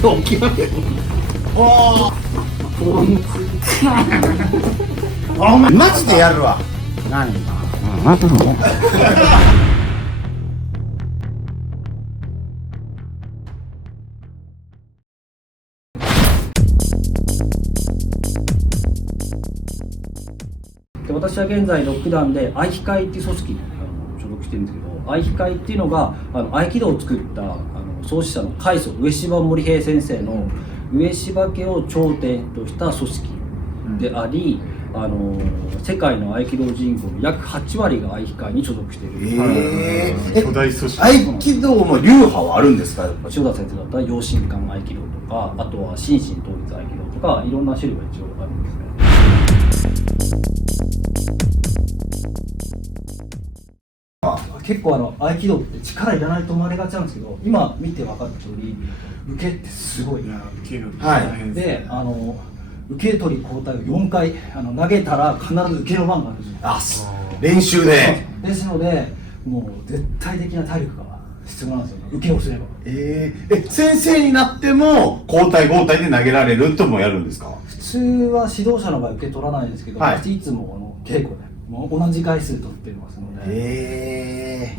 起き上げる。お前マジでやるわ。何かあなたので、私は現在6段で愛機会っていう組織に所属してるんですけど、愛機会っていうのが合気道を作った創始者の開祖上芝森平先生の上芝家を頂点とした組織であり、世界の合気道人口の約8割が愛機会に所属している、巨大組織。合気道も流派はあるんですか？やっぱり塩田先生だったら陽神館合気道とか、あとは心身統一合気道とか、いろんな種類が一応あるんですね。結構合気道って力いらないと思われがちなんですけど、今見て分かった通り受けってすごい。受ける。はいで受け取り交代を4回投げたら必ず受けの番があるんですよ。練習で。ですのでもう絶対的な体力が必要なんですよね、受けをすれば。先生になっても交代交代で投げられるともやるんですか？普通は指導者の場合受け取らないですけど、はい私いつも稽古でもう同じ回数取ってますので、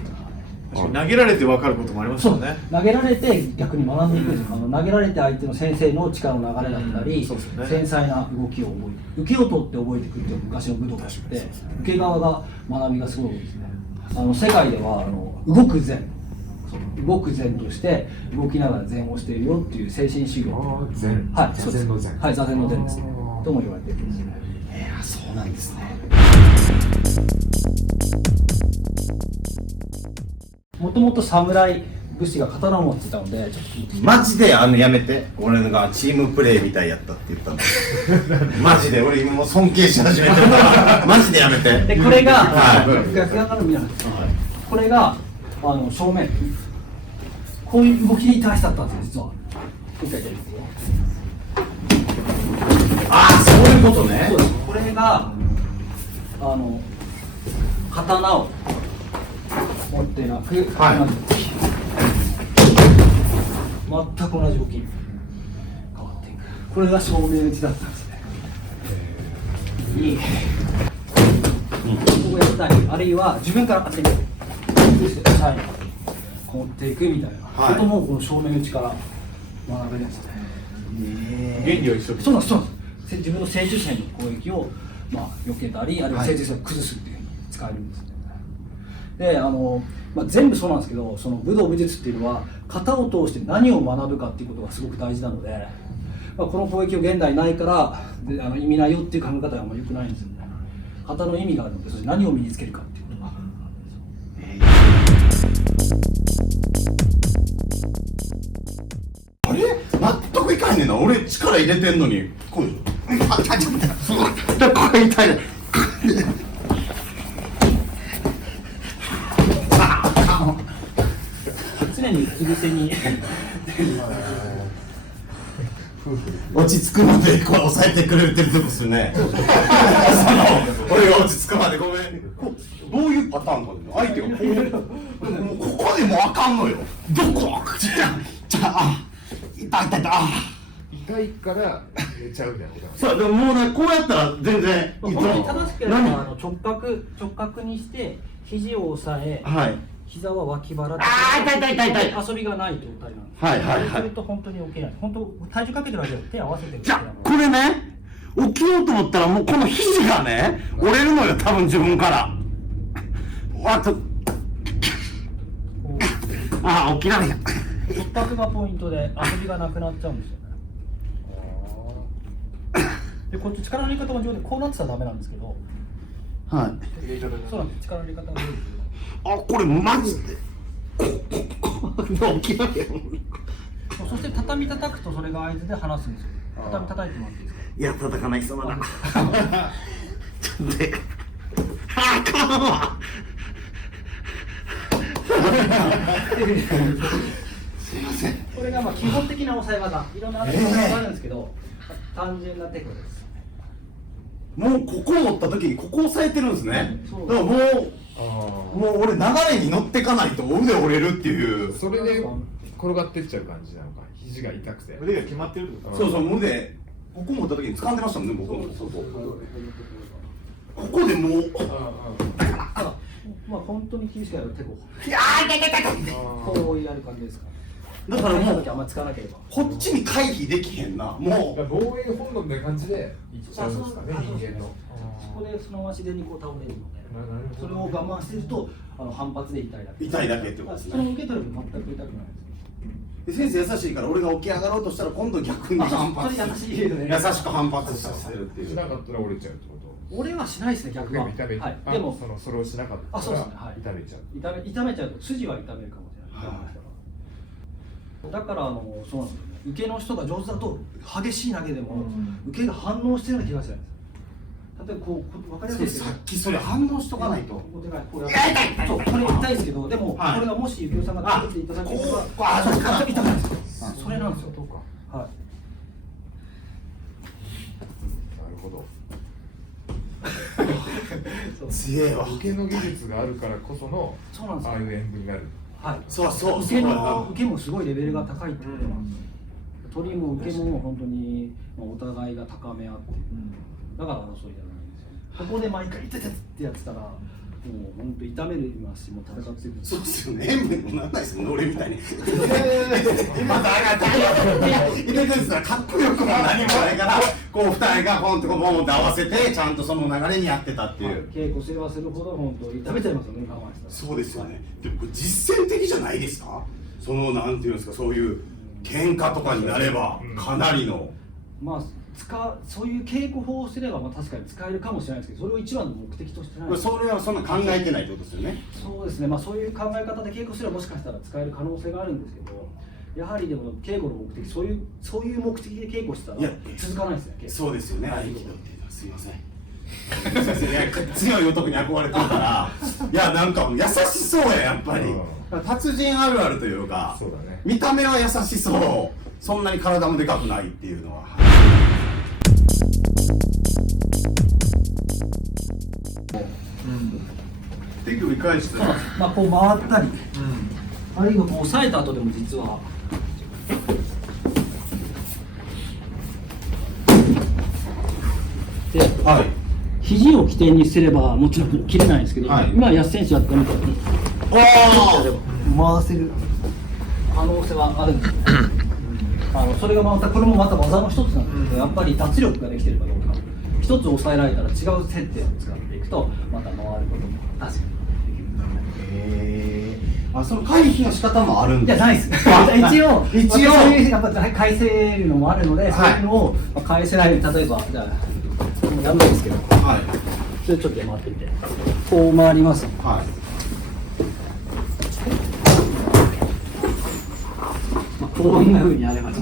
投げられて分かることもありますよね。投げられて逆に学んでいくんですよ。投げられて相手の先生の力の流れだったり、そうですよね繊細な動きを覚えて、受けを取って覚えてくるという昔の武道があって、受け側が学びがすごい多いですね。世界では動く禅、動く禅として動きながら禅をしているよっていう精神修行、禅、はい、座禅の禅、はい、座禅の禅ですねとも言われているんですね。そうなんですね。もともと侍武士が刀を持ってたので、ちょっとマジでやめて。俺がチームプレーみたいやったって言ったの。マジで俺今もう尊敬し始めてるからマジでやめて。でこれが、はい逆から見ながら、これが正面、こういう動きに対してだったんですよ、実は。もう一回やりますよ。そういうことね。そうです。これが刀を持ってなく、はい同じ動き、全く同じ動き変わっていく。これが正面打ちだったんですね。ここやったり、あるいは自分から当てに最後持っていくみたいなこともこの正面打ちから学べるんですね。原理は一緒です。そうなんです、そうなんです。自分の正中線の攻撃を避けたり、あるいは正中線を崩すっていうふうに使えるんですね。で全部そうなんですけど、その武道武術っていうのは型を通して何を学ぶかっていうことがすごく大事なので、この攻撃を現代ないから意味ないよっていう考え方はあんまり良くないんですよね。型の意味があるので、それ何を身につけるかっていうことが。あれ納得いかんねんな。俺力入れてんのにこうでしょ。ここ痛い。常にうつ伏せに落ち着くまでこれ抑えてくれてるってことですよね。俺が落ち着くまでごめん。どういうパターンかね。相手がこういうもうここでもうあかんのよ。どこ？痛い痛い痛い。痛いから寝ちゃうみたいなことなんですそうでももうねこうやったら全然本当に正しくやれば直角にして肘を押さえ、はい膝は脇腹で、痛い痛い痛い痛い。遊びがない状態なんです。はいはいはいそうすると本当に起きない。本当体重かけてるわけで手合わせてる。じゃあこれね起きようと思ったらもうこの肘がね折れるのよ多分自分から。起きられへん。直角がポイントで遊びがなくなっちゃうんですよね。でこっち力の入れ方が上手でこうなってたらダメなんですけど、はいそうなんです。力の入れ方が上手ですよ。これマジで起きられへん。そして畳叩くとそれが合図で離すんですよ。畳叩いてもらっていいですか。いや叩かない人だな。であかんわ。すいません。これが基本的な押さえ技。いろんな押さえ技があるんですけど、単純なテクニックです。もうここを持った時にここ押さえてるんですね。そうだからもう俺流れに乗ってかないと腕折れるっていう。それでこ転がってっちゃう感じなのか、肘が痛くて。腕が決まってるってことそうそう、胸ここ持った時に掴んでましたもんね、僕も。そうそう。ここでもうまあ本当に厳しくやると手こういやー痛い痛い痛い痛いこうやる感じですか。だからもうあんまり使わなければ。こっちに回避できへんな、もう。防衛本能みたいな感じでいっちゃうんですかね、人間の。そこでそのまま自然にこう倒れるので、なるほどそれを我慢してると反発で痛いだけ。痛いだけってことですねそれを受け取れば全く痛くないです。先生優しいから俺が起き上がろうとしたら今度逆に反発それ優しいけどね。優しく反発させるっていう。しなかったら折れちゃうってこと。俺はしないですね、逆は。でも痛め、はい。あでもそれをしなかったらそうですね。はい。痛めちゃう。痛めちゃうと筋は痛めるかもしれない。だからそうなんですよね。受けの人が上手だと激しい投げでも受けが反応してるような気がするんです。例えばこう分かりやすいですけど。さっきそれ反応しとかないと。こうそうこれ痛いですけど、でもこれがもしゆきおさんが食べていただければ、そう痛くないですよ。それなんですよ。はい。なるほど。強えわ。受けの技術があるからこそのそうなんですよああいう演舞になる。はい。そうそう受けの受けもすごいレベルが高いってことなんですよ。取りも受けも本当にお互いが高め合って、だから争いじゃないんですよね。ここで毎回痛いってやってたら、もう本当痛めますし、もう戦ってる。そうですよね。塩分もなんないですもんね、俺みたいに。今だが入れてるんですからかっこよくも何もないから、こう二人がポンとこうボンって合わせてちゃんとその流れにやってたっていう。稽古すればするほど本当痛めちゃいますよね、我慢したら。そうですよね。でもこれ実践的じゃないですか。そのなんていうんですか、そういう喧嘩とかになればかなりの。まあそういう稽古法をすればまあ確かに使えるかもしれないですけど、それを一番の目的としてない。それはそんな考えてないってことですよね。そうですね。まあそういう考え方で稽古すればもしかしたら使える可能性があるんですけど、やはりでも稽古の目的そういう目的で稽古したら続かないですね。稽古そうですよね。すいません。いや強い男に憧れてるから、いやなんか優しそうややっぱり。達人あるあるというか、そうだね。見た目は優しそう、そんなに体もでかくないっていうのは。手首返して、まあこう回ったり、あるいはこう押さえた後でも実は。で、はい。肘を起点にすればもちろん切れないんですけど、はい今安選手だったみたいに回せる可能性はあるんですよ。それがまたこれもまた技の一つなんですけど、やっぱり脱力ができてるかどうか。一つ抑えられたら違う接点を使っていくとまた回ることも確かにその回避の仕方もあるんですいやないです。一応そういうやっぱ返せるのもあるので、そういうのを返せない例えばじゃあもうやんないですけど、はいそれちょっと回ってみて、こう回ります。はい。まあこんな風にやれば回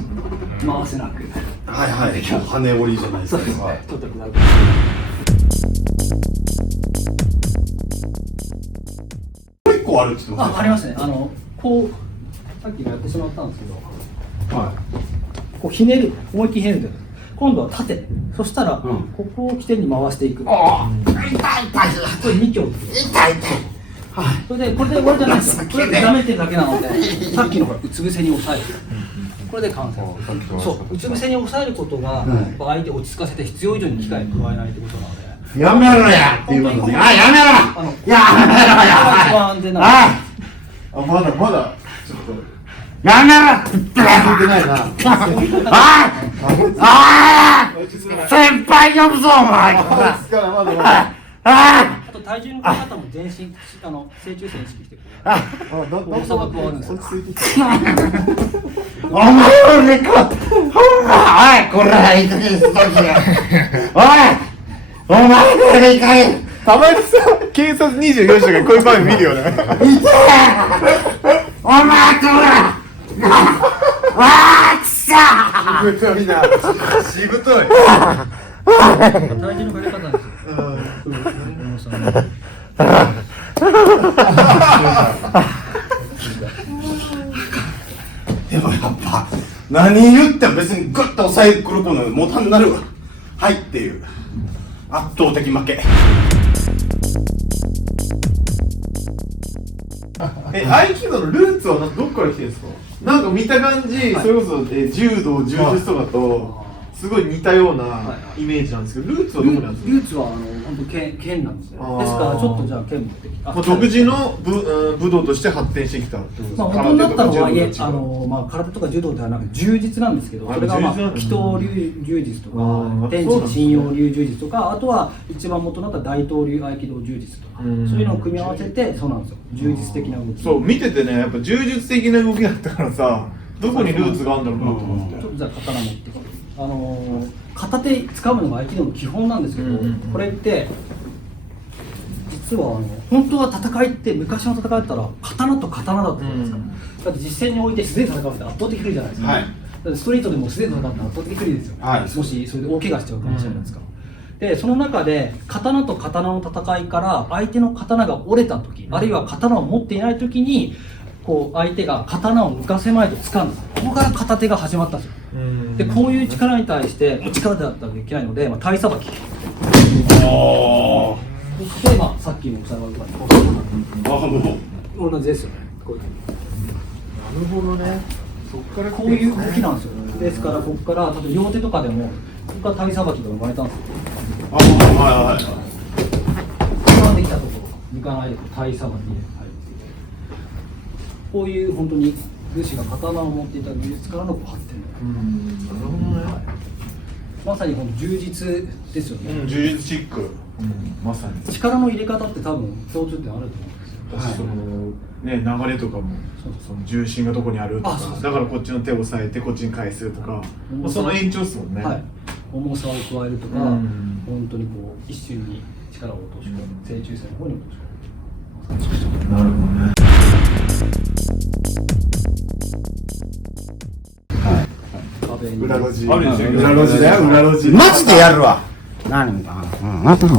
せなく。はいはい。羽織りじゃないですか。そうですね。ちょっと下る。もう一個あるって言ってました。ありますね。こうさっきもやってしまったんですけど、はこうひねる、思いっきりひねるという。今度は縦。そしたら、ここを起点に回していく。痛い痛い。これ2強。痛い痛い。それでこれで終わりじゃないですよ。これでダメってるだけなので、さっきのうつ伏せに押さえる。これで完成。そう、うつ伏せに押さえることが、相手を落ち着かせて必要以上に機会を加えないということなので。やめろやっていうことで。やめろ。やめろ一番安全なの。まだまだちょっと。やめろって言ってないな。先輩呼ぶぞお前あと体重のかけ方も全身正中線意識してくれる。重さが加わるんですよ。お前の猫ほんまおいこれはいい時にしときやおいお前の理解たまにさ、警察24時間こういう場面見るよね。お前こらあーくそしぶといな。しぶとい。体重のかけ方ですよ。でもやっぱ何言っても別にグッと抑えてくる子のもたんなるわ。はいっていう圧倒的負け。合気道のルーツはどっから来てるんですか？なんか見た感じ、それこそ、柔道、柔術とかとすごい似たようなイメージなんですけど、ルーツはどこにあるんですか？ルーツは本当剣なんですよ。ですからちょっとじゃあ剣持ってきて、もう独自の武道として発展してきたってことですか？元になったのは空手とか柔道と違う空手とか柔道ではなく柔術なんですけど、それが柔術なんだ祈祷柔術とか天そうなんですね地神陽流柔術とか、あとは一番元になった大東流合気道柔術とか、そういうのを組み合わせて、そうなんですよ、柔術的な動き。そう見ててね、やっぱ柔術的な動きだったからさ、どこにルーツがあるんだろうなと思って。ちょっとじゃあ刀持ってきて、片手掴むのが合気道の基本なんですけど、これって実は本当は戦いって昔の戦いだったら刀と刀だったじゃないですか。だって実戦において素手で戦うって圧倒的不利じゃないですか。はいだってストリートでも素手で戦うって圧倒的不利ですよね。はいもしそれで大怪我しちゃうかもしれないですから。でその中で刀と刀の戦いから相手の刀が折れた時、あるいは刀を持っていない時にこう相手が刀を抜かせまいと掴んだ、ここから片手が始まったんですよ。でこういう力に対して力であったらできないので、体さばき、そしてさっきの抑え技同じですよね。こういうなるほどね。そっからこういう動きなんですよ。ですからここから例えば両手とかでもここから体さばきが生まれたんですよ。はい一番できたところ抜かないで体さばきで、こういう本当に武士が刀を持っていた技術からの発展、なるほどね。まさにこの充実ですよね。柔術チック。まさに。力の入れ方って多分共通点あると思うんですよ。そのね、流れとかもその重心がどこにあるとか、あそうそうだからこっちの手を押さえてこっちに返すとか、もうその延長ですもんね。はい、重さを加えるとか、うん本当にこう一瞬に力を落とし込む、正中線の方に落としなるほどね。込む。壁に裏路地。あるでしょ裏路地だよ、裏路地。マジでやるわ。何だ。あなたの。